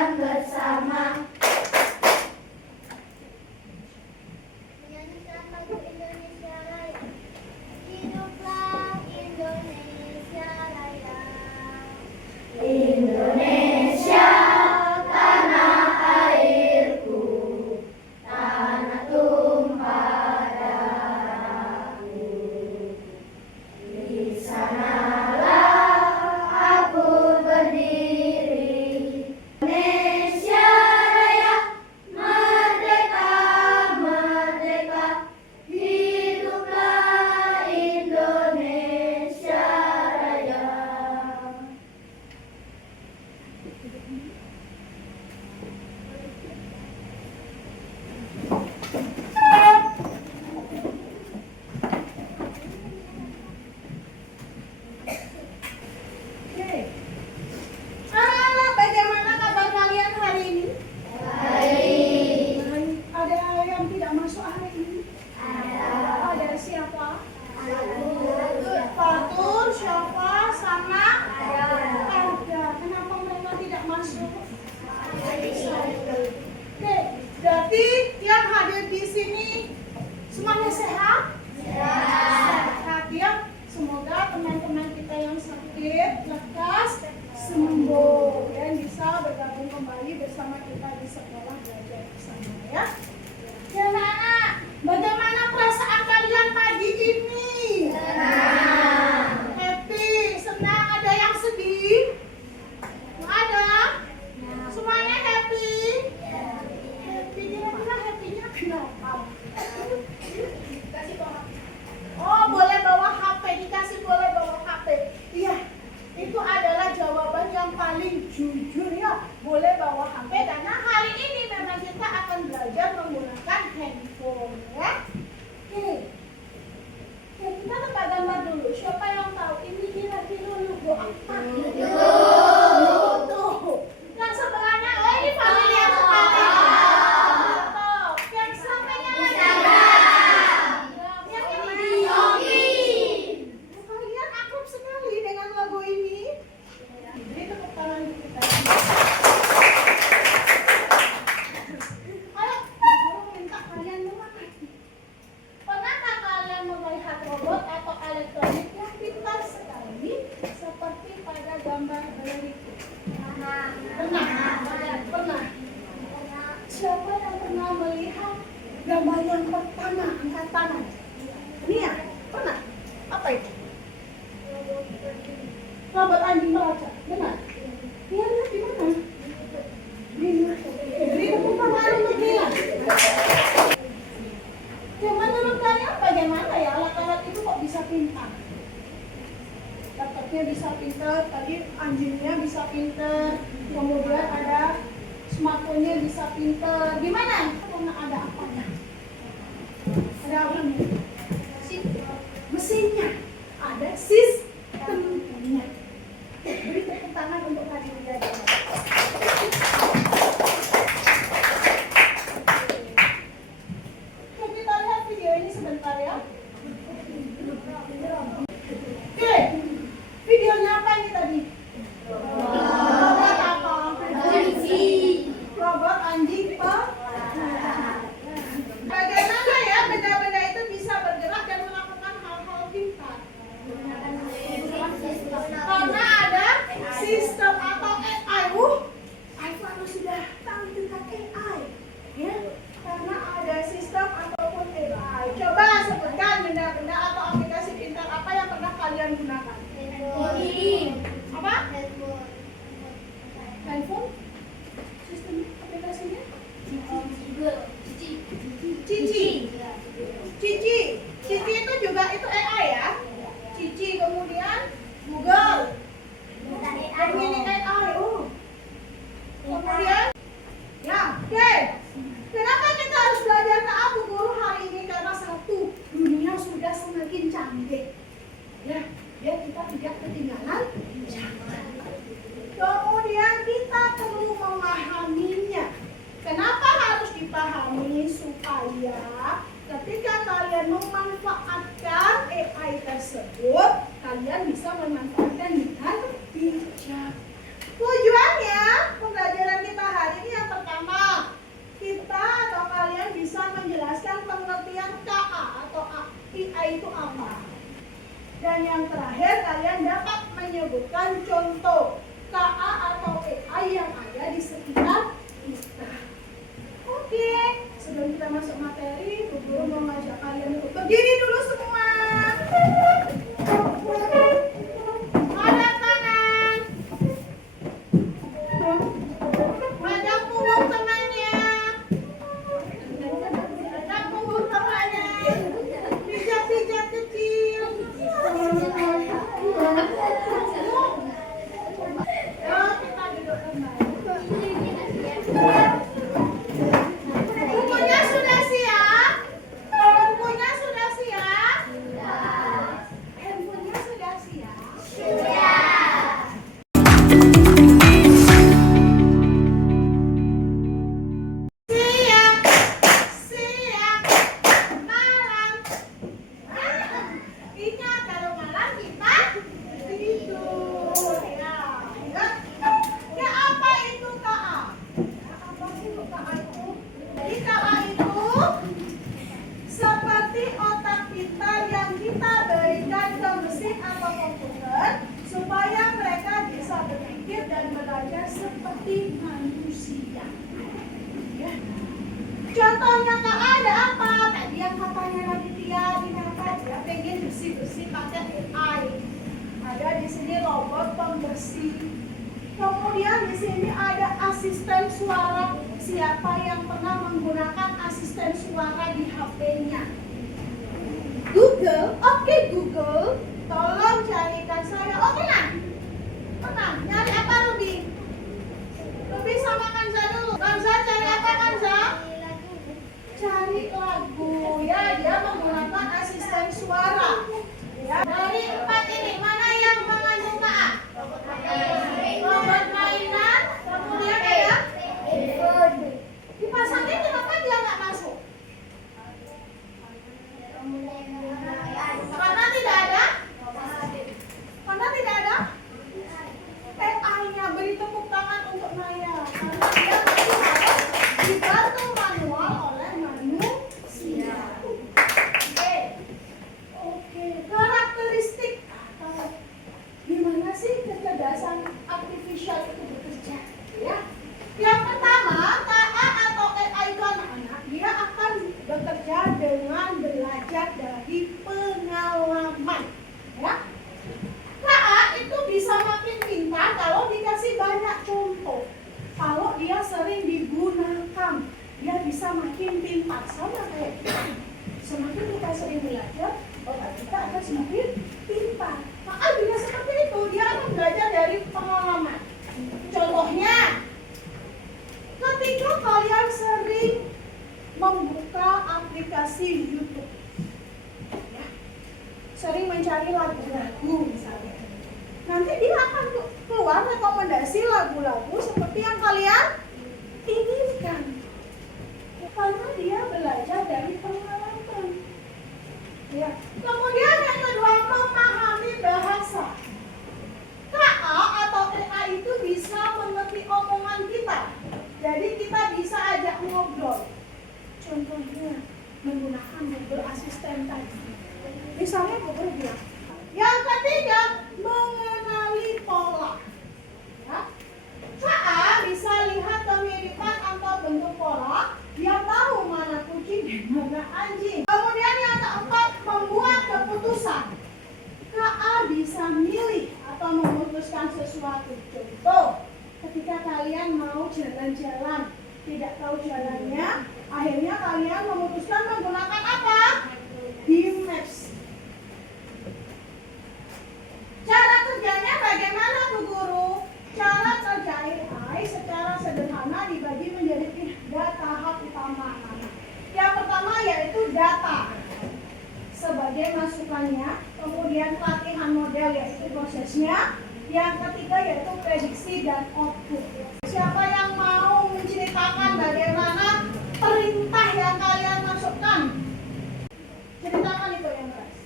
bersama. Menyanyikan lagu Indonesia Raya. Hiduplah Indonesia Raya. Indonesia, tanah airku, tanah tumpah darahku. Di sanalah aku berdiri. Indonesia Raya, merdeka, merdeka. Hiduplah Indonesia Raya. Bagaimana kabar kalian hari ini? Baik. Ada yang tidak masuk hari ini? Ada. Ada siapa? Fatur, Syafa, sama? Ada. Kenapa mereka tidak masuk? Oke, berarti yang hadir di sini semuanya sehat? Sehat ya. Semoga teman-teman kita yang sakit lekas sembuh dan bisa bergabung kembali bersama kita di sekolah belajar bersama ya. Ya anak-anak, bagaimana perasaan kalian pagi ini? Senang. Happy, senang. Ada yang sedih? Nggak ada? Semuanya happy? Happy, kira-kira happy-nya kenapa? Oh, boleh bawa HP, dikasih boleh bawa HP. Iya, itu adalah jawaban yang paling jujur ya. Boleh bawa HP karena hari ini memang kita akan belajar menggunakan handphone ya. Oke. Oke, kita tebak gambar dulu. Siapa yang tahu ini kira-kira logo apa? Logo. Yang sebelahnya, oh ini familiar sekali. Tuh, yang sampingnya lagi. Yang ini. Kalian akrab sekali dengan logo ini. Beri tepuk tangan kita. Ayo, guru minta kalian memahami. Pernahkah kalian melihat robot atau elektronik yang pintar sekali seperti pada gambar berikut? Pernah. Siapa yang pernah melihat gambar yang pertama? Angkat tangan. Ini ya? Pernah? Apa itu? Robot anjing baca. Benar? Dia lihat di mana? Beri tepuk tangan untuk dia. Ya, menurut kalian bagaimana ya alat-alat itu kok bisa pintar? Laptopnya bisa pintar, tadi anjingnya bisa pintar, kemudian ada smartphone-nya bisa pintar. Gimana? Karena ada apanya? Ada apa nih? Mesinnya. Ada sistemnya. Beri tepuk tangan untuk Haji Wijaya. Oke, kita lihat video ini sebentar ya. Oke, videonya apa ini tadi? Robot apa? Anjing. Robot anjing pelacak. katanya Raditya diangkat, dia pengen bersih-bersih pakai AI. Ada di sini robot pembersih. Kemudian di sini ada asisten suara. Siapa yang pernah menggunakan asisten suara di HP-nya? Google, oke Google, tolong carikan saya. Oh tenang, tenang. Nyari apa Ruby? Ruby sama Kanza dulu. Kanza cari apa Kanza? Cari lagu. Ya, dia menggunakan asisten suara. Ya, dari 4 ini mana yang mengandung KA? Robot mainan. Kemudian ya, dipasangin kenapa dia nggak masuk? Karena tidak ada? Karena tidak ada? AI-nya beri tepuk tangan untuk Naya. Karena dia masih harus dibantu manual oleh manusia. Oke. Karakteristik gimana sih kecerdasan artificial itu bekerja? Ya. Yang pertama, KA atau AI itu anak-anak, dia akan bekerja dengan belajar dari pengalaman. Ya. KA itu bisa makin pintar kalau dikasih banyak contoh. Kalau dia sering digunakan, dia bisa makin pintar. Sama kayak kita. Semakin kita sering belajar, otak kita akan semakin pintar. KA juga seperti itu, dia akan belajar dari pengalaman. Contohnya, ketika kalian sering membuka aplikasi YouTube, ya, sering mencari lagu-lagu misalnya, nanti dia akan keluar rekomendasi lagu-lagu seperti yang kalian inginkan. Karena dia belajar dari pengalaman. Ya. Kemudian yang kedua, memahami bahasa. KA atau AI itu bisa mengerti omongan kita. Jadi kita bisa ajak ngobrol. Contohnya menggunakan Google Assistant tadi. Misalnya Google bilang. Yang ketiga, mengenali pola. Ya. KA bisa lihat kemiripan atau bentuk pola. Dia tahu mana kucing dan mana anjing. Kemudian yang keempat, membuat keputusan. KA bisa milih atau memutuskan sesuatu. Contoh, ketika kalian mau jalan-jalan, tidak tahu jalannya, akhirnya kalian memutuskan menggunakan apa? Google Maps. Cara kerjanya bagaimana Bu Guru? Cara kerja AI secara sederhana dibagi menjadi 3 tahap utama. Yang pertama yaitu data sebagai masukannya, kemudian pelatihan model yaitu prosesnya, yang ketiga yaitu prediksi dan output. Siapa yang mau menceritakan bagaimana perintah yang kalian masukkan? Ceritakan itu yang keras.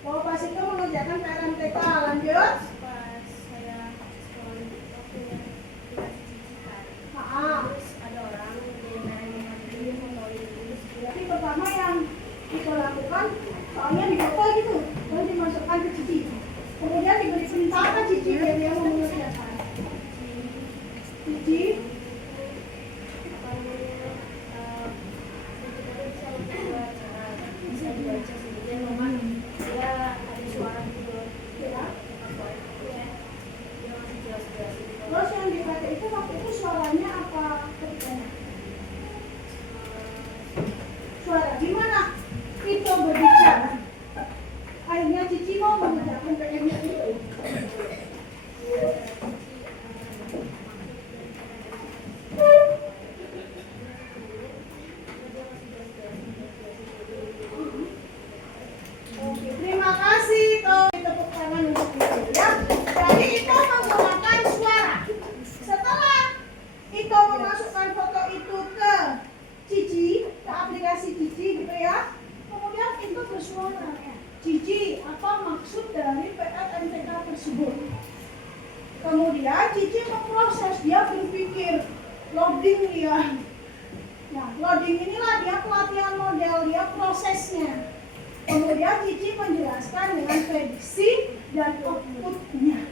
Kalau pas itu mengerjakan PR MTK, lanjut. Pas saya sekolah waktu yang Terus ada orang yang motorin terus jadi pertama yang kita lakukan, soalnya di foto gitu, lalu dimasukkan ke Cici. Kemudian diberi perintah ke Cici biar dia mengerjakan. Cici, bisa dibaca sendiri memang dia ada suara gitu ya. dia masih jelas-jelas gitu. Terus yang dibaca itu waktu itu suaranya apa ketikanya? Suara gimana? Itu berbicara. Akhirnya Cici mau mengerjakan PR-nya itu. Oke, terima kasih. Tepuk tangan untuk itu ya. Jadi itu menggunakan suara. Setelah itu memasukkan foto itu ke Cici, ke aplikasi Cici gitu ya. Kemudian itu bersuara. Cici, apa maksud dari PR MTK tersebut? Kemudian Cici memproses, dia berpikir, loading dia. Nah, loading inilah dia pelatihan model, dia prosesnya. Kemudian Cici menjelaskan dengan prediksi dan outputnya,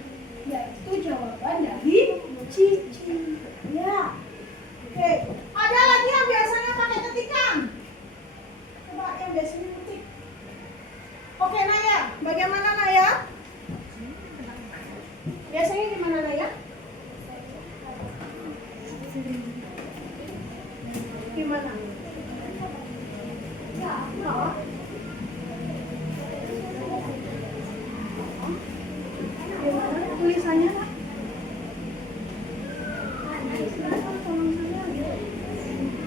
yaitu jawaban dari Cici. Ya, oke. Ada lagi yang biasanya pakai ketikan? Gimana? Oh. Gimana tulisannya, Pak?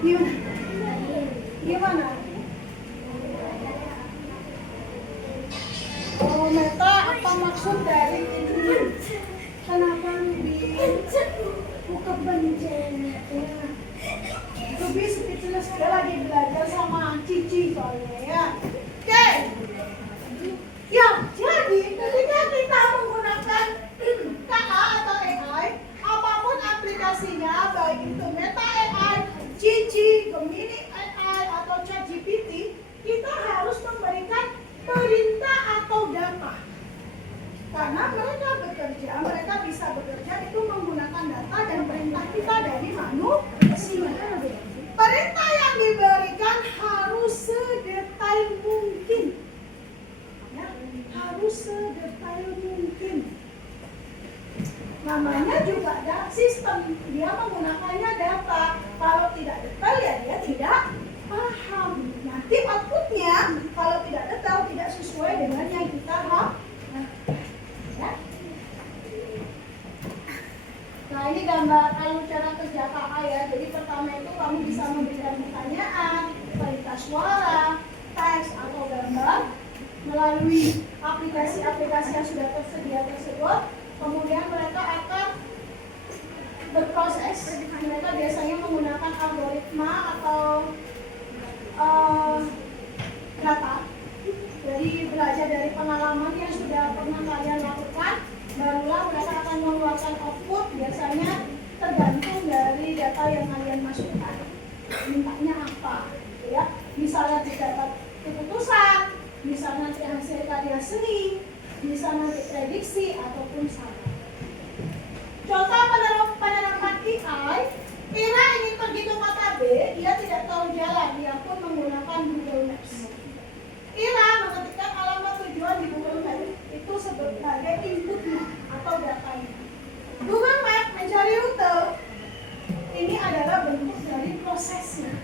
Gimana? Gimana? Oh, Meta, apa maksud dari ini? Kenapa buka bencana? Ruby speechless, dia lagi belajar sama Cici soalnya ya. Oke. Ya, jadi ketika kita menggunakan KA atau AI, apapun aplikasinya, baik itu Meta AI, Cici, Gemini AI, atau ChatGPT, kita harus memberikan perintah atau data. Karena mereka bisa bekerja itu menggunakan data dan perintah kita dari manusia. Perintah yang diberikan harus sedetail mungkin. Ya, harus sedetail mungkin. Namanya juga ada sistem, dia menggunakannya data. Kalau tidak detail ya dia tidak paham. Nanti outputnya kalau tidak detail tidak sesuai dengan yang kita harapkan. Ya. Nah, ini gambar alur cara kerja KA ya. Jadi pertama itu kamu bisa memberikan pertanyaan, perintah suara, teks atau gambar melalui aplikasi-aplikasi yang sudah tersedia tersebut. Kemudian mereka akan berproses. Mereka biasanya menggunakan algoritma atau data. Jadi belajar dari pengalaman yang sudah pernah kalian lakukan, barulah mereka akan mengeluarkan output. Biasanya tergantung dari data yang kalian masukkan. Mintanya apa? Ya, misalnya dapat keputusan, bisa nanti hasil karya seni, bisa nanti prediksi ataupun saran. Contoh penerapan AI, Ira ingin pergi ke kota B, dia tidak tahu jalan, dia pun menggunakan Google Maps. Ira mengetikkan alamat tujuan di Google Maps itu sebagai inputnya atau datanya. Google Maps mencari rute, ini adalah bentuk dari prosesnya.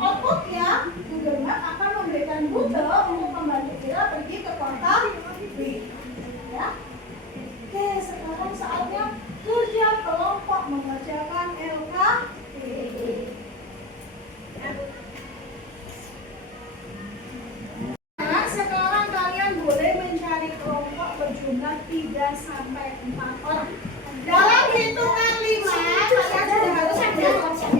Outputnya, Google Maps akan memberikan rute untuk membantu Ira pergi ke kota B. Ya. Oke, sekarang saatnya kerja kelompok mengerjakan LKPD. Nah, sekarang kalian boleh mencari kelompok berjumlah 3 sampai 4 orang. Dalam hitungan 5, kalian sudah harus menjawab. 1.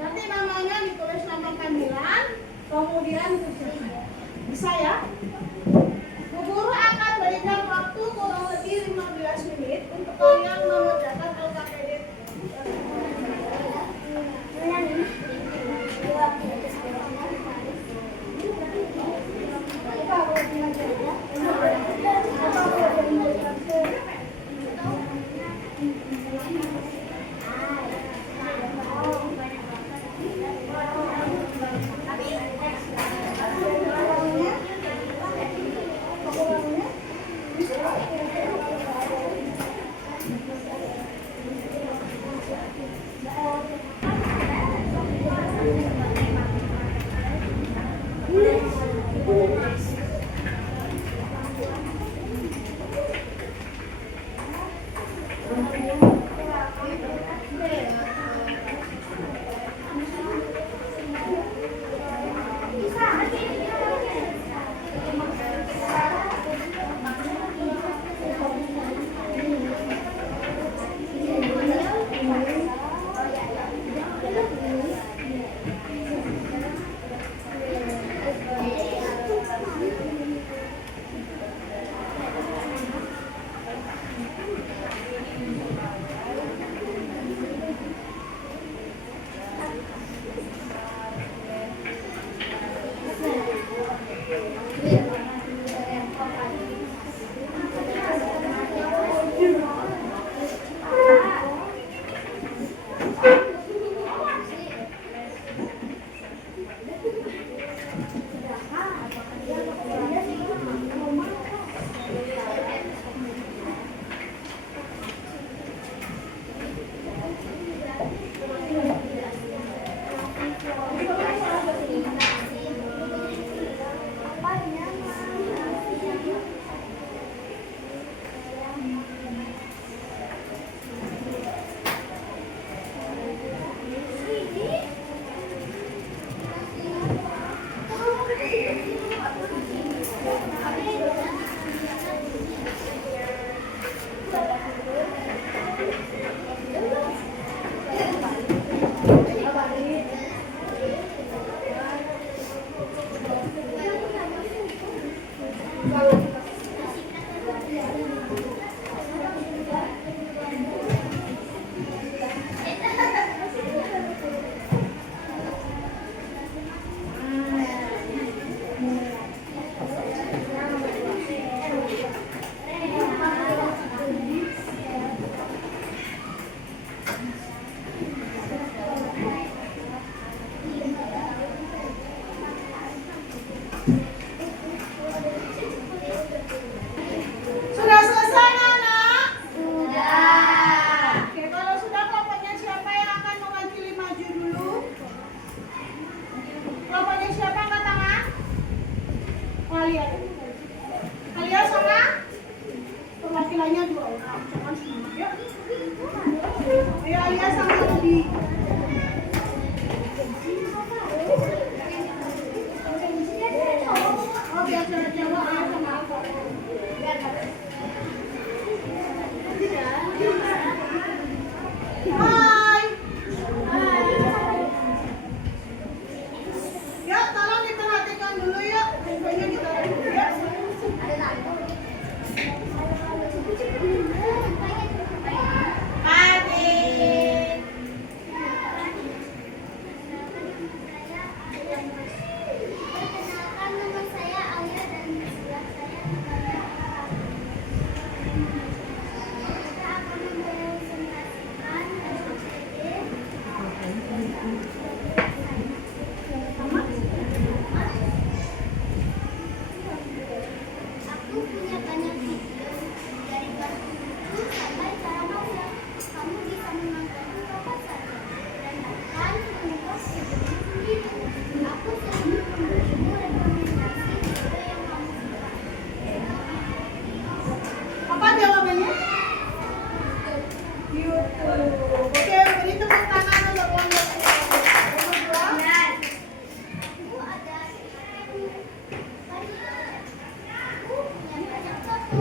Nanti namanya ditulis nama panggilan, kemudian tujuan. Bisa ya? Bu Guru akan berikan waktu kurang lebih 15 menit untuk kalian mengerjakan LKPD. Sudah selesai, anak? Sudah. Oke, kalau sudah kelompoknya siapa yang akan mewakili maju dulu? Kelompoknya siapa angkat tangan? Alia. Alia sama? Perwakilannya 2 orang. Jangan semua ya. Ayo Alia sama Rudi. Oh, biar cewek-cewek A sama aku. Hai. Ya, tolong diperhatikan dulu ya. Handphonenya ditaruh dulu ya. Adik. Perkenalkan, nama saya Alia dan di sebelah saya kita akan mempresentasikan Aku punya banyak video dari kelas 7 sampai cara masak. Kamu bisa menonton kapan saja dan akan mengupas videonya sendiri. Aku sering memberimu rekomendasi video yang kamu suka. Apa jawabannya? YouTube. Oke, beri tepuk tangan untuk kelompok nomor 2. Aku ada aku punya banyak foto.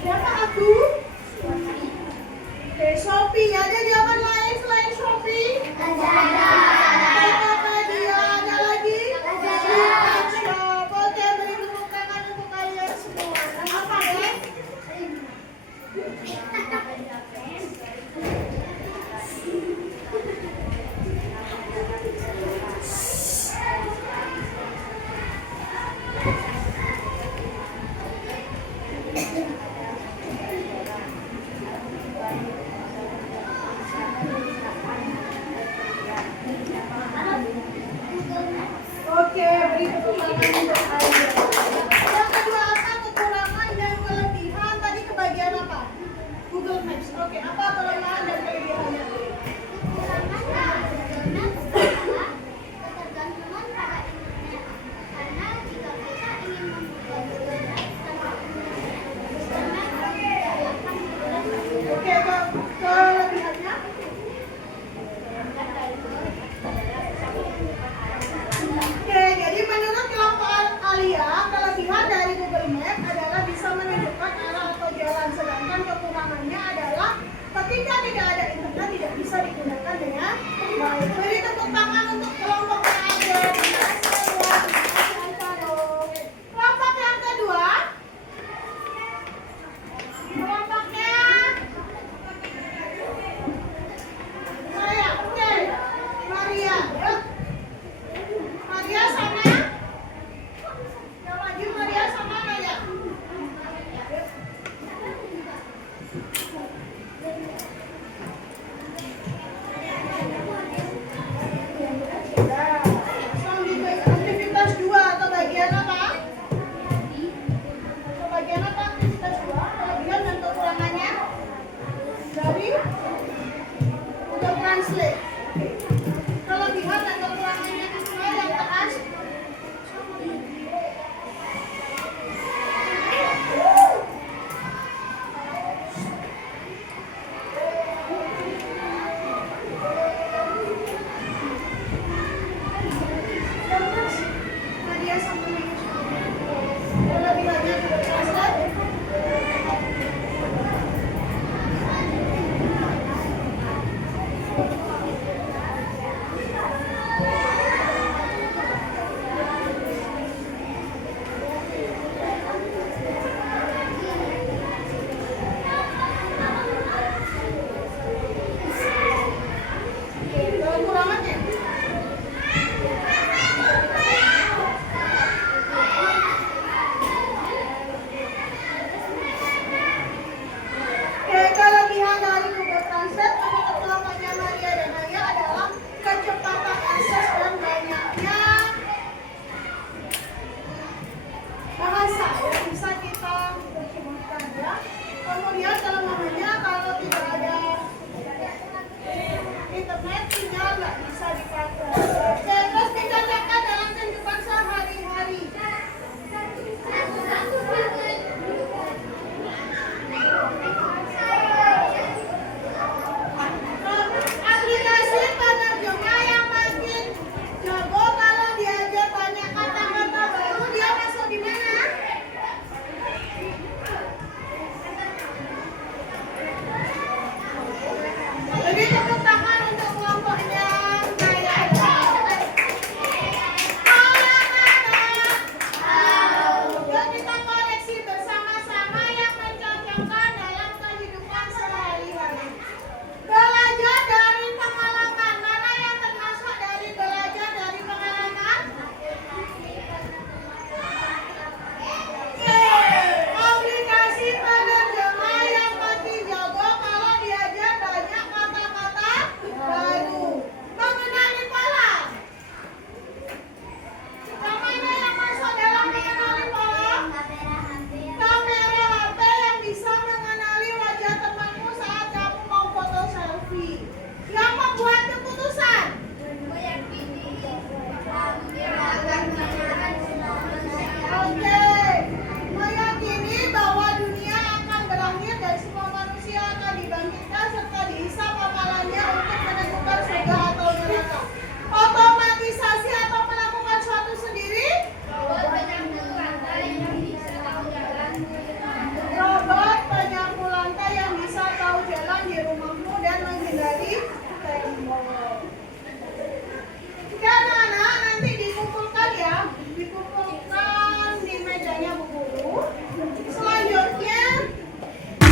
Siapa aku? Oke, Shopee. Ada jawaban lain selain Shopee? Tokopedia. Ada lagi? Shop. Oke, beri tepuk tangan untuk kalian semua. Apa ya? Oke, beri tepuk tangan untuk kalian. Yang kedua apa kekurangan dan kelebihan? Tadi kebagian apa? Google Maps. Oke, apa kelemahan dan kelebihannya? Kekurangan dari Google Maps adalah ketergantungan pada internet. Karena jika kita ingin membuka Google Maps tanpa internet,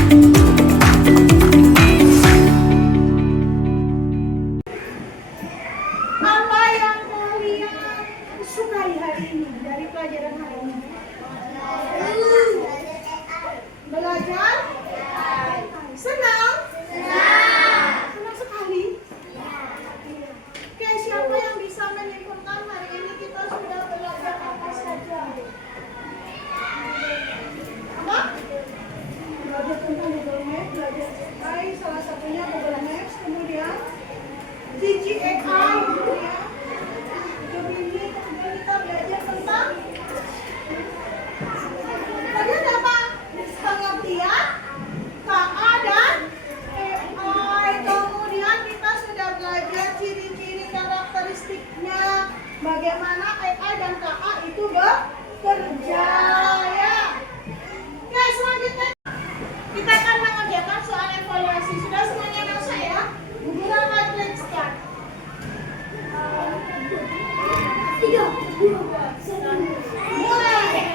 Apa yang kalian sukai hari ini dari pelajaran hari ini? Belajar? Senang? Senang sekali? Oke, siapa yang bisa menyimpulkan hari ini kita sudah belajar apa saja? Apa? Belajar tentang Google Maps, belajar AI, salah satunya Google Maps, kemudian DJI, gitu ya. Jadi ini kemudian kita belajar tentang tadi ada apa? Pengertian KA dan AI. Kemudian kita sudah belajar ciri-ciri karakteristiknya, bagaimana AI dan KA itu bekerja ya. Oke, selanjutnya kita akan mengerjakan soal evaluasi. Sudah semuanya masuk ya? Google Matrix start. 3, 2, 1, mulai.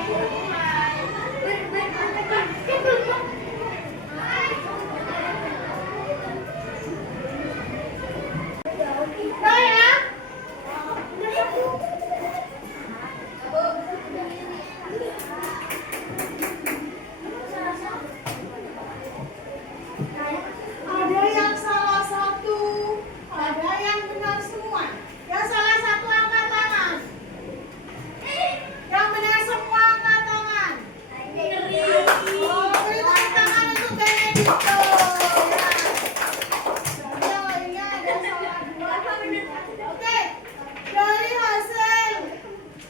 Bayang. Ada yang salah satu, ada yang benar semua. Yang salah satu angkat tangan. Yang benar semua angkat tangan. Oh, beri tepuk tangan untuk Benedicto. Ya. Yang lainnya ada salah dua. Oke, dari hasil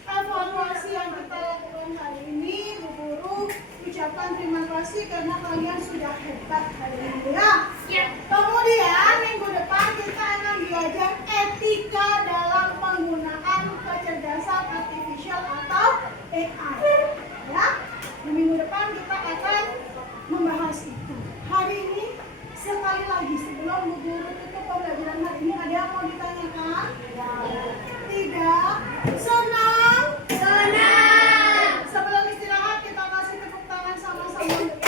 evaluasi yang kita lakukan hari ini, Bu Guru ucapkan terima kasih karena kalian sudah hebat hari ini ya. Kemudian minggu depan kita akan belajar etika dalam penggunaan kecerdasan artifisial atau AI. Ya, di minggu depan kita akan membahas itu. Hari ini sekali lagi sebelum Bu Guru tutup pembelajaran hari ini, ada yang mau ditanyakan? Tidak. Senang? Senang. Sebelum istirahat kita kasih tepuk tangan sama-sama.